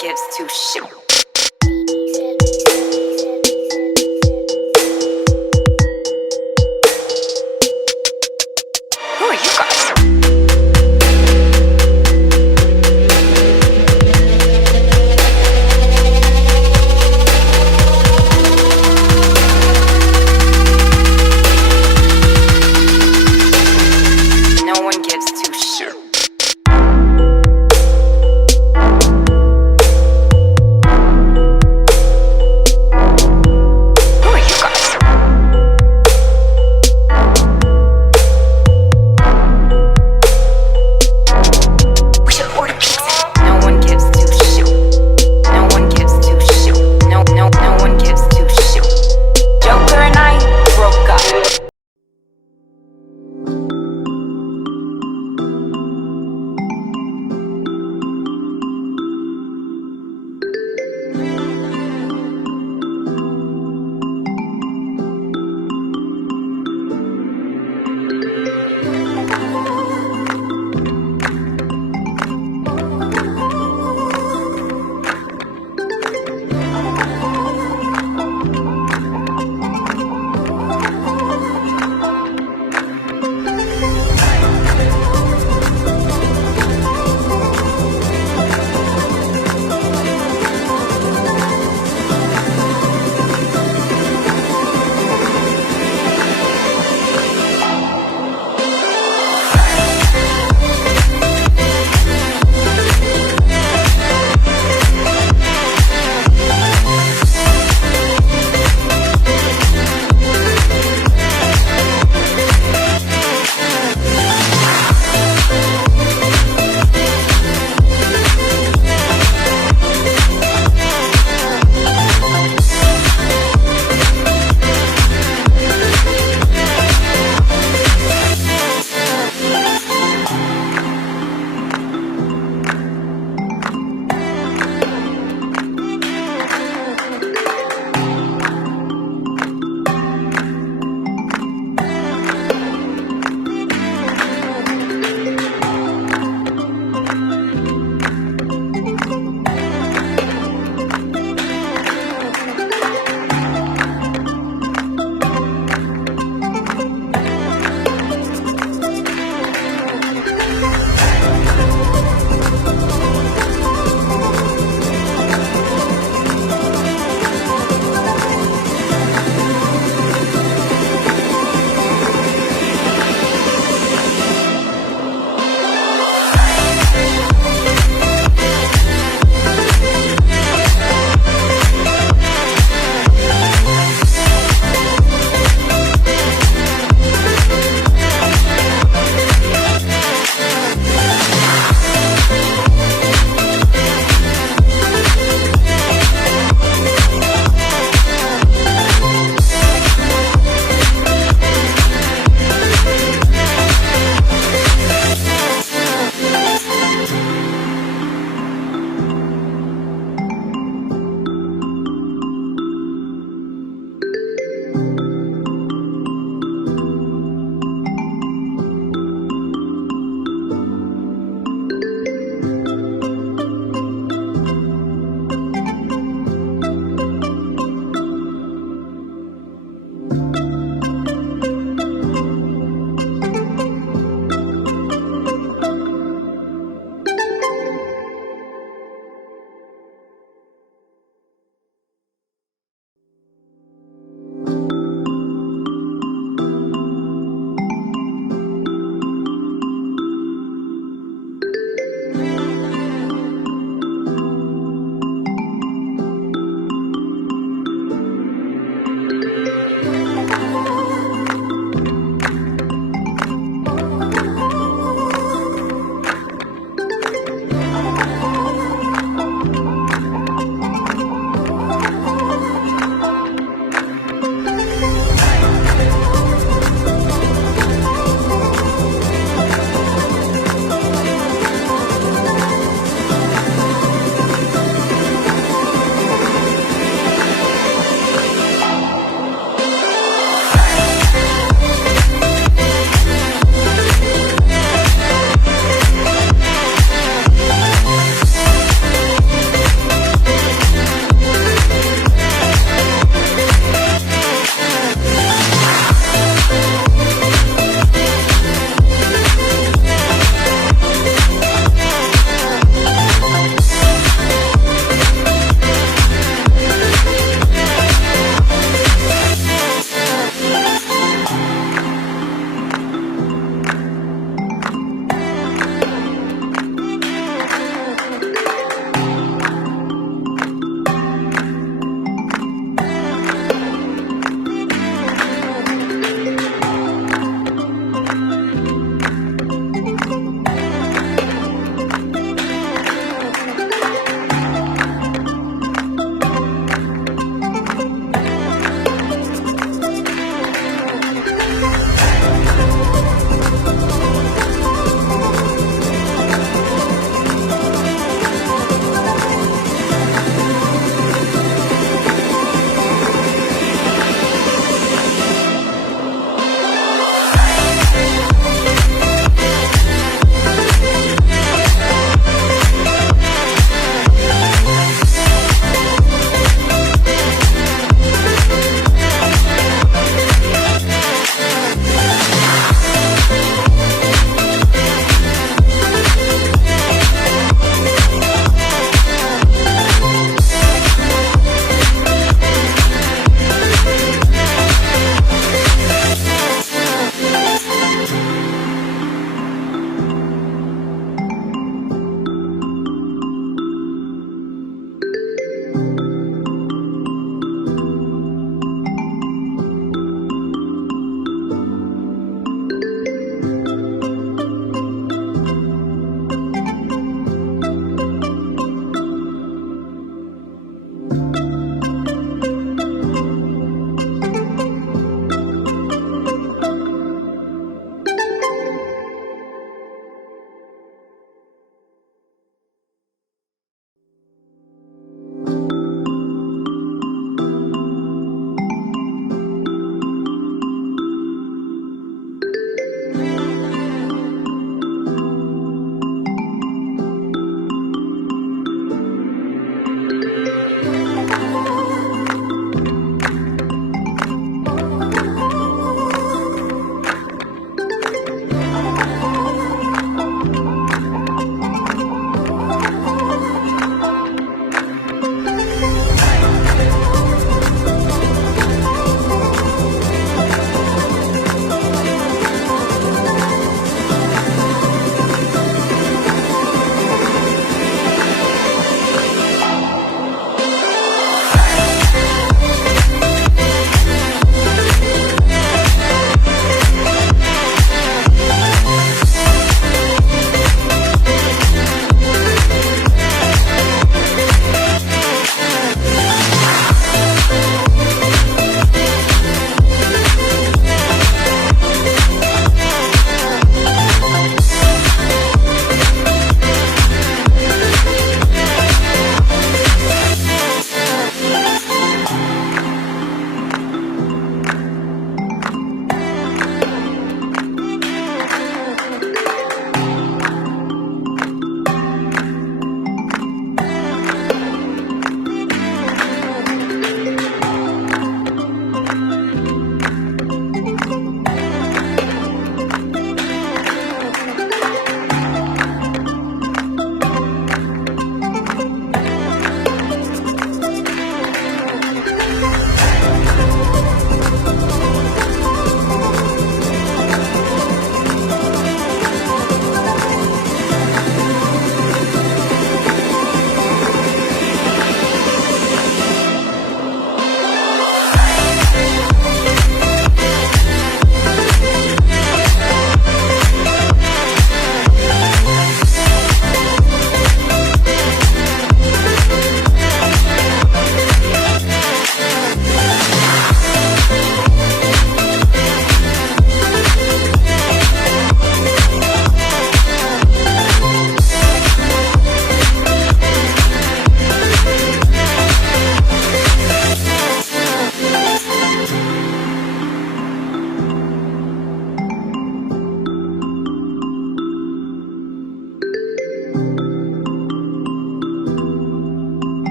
gives two shit. Who are you guys? No one gives two shit.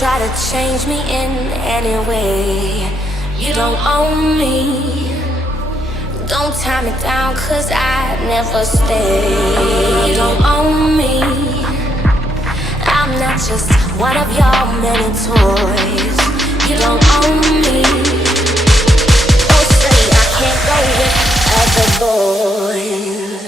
try to change me in any way. You don't own me. Don't tie me down, cause I never stay. You don't own me. I'm not just one of your many toys. You don't own me. Don't say I can't go with other boys.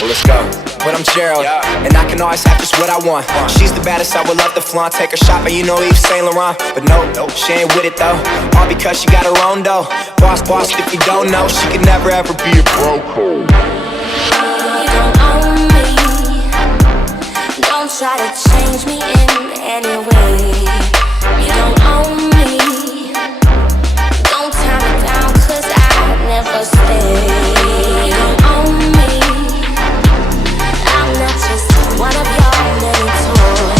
Well, let's go. But I'm Gerald, and I can always have just what I want. She's the baddest, I would love to flaunt. Take her shopping, you know Yves Saint Laurent. But no, she ain't with it though. All because she got her own dough. Boss, if you don't know, she could never ever be a broke. You don't own me. Don't try to change me in any way. You don't own me. Don't tie me down, cause I never stay. You don't own me. I'm not just one of your many toys.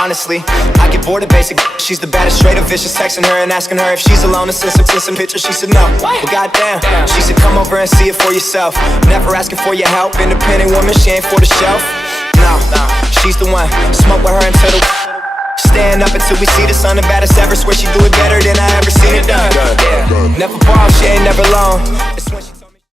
Honestly, I get bored of basic. She's the baddest, straight up vicious. Texting her and asking her if she's alone and send some pictures. She said no. Well, goddamn. She said come over and see it for yourself. Never asking for your help. Independent woman, she ain't for the shelf. No, she's the one. Smoke with her until the stand up until we see the sun. The baddest ever. Swear she do it better than I ever seen it done. Never ball, she ain't never alone. It's when she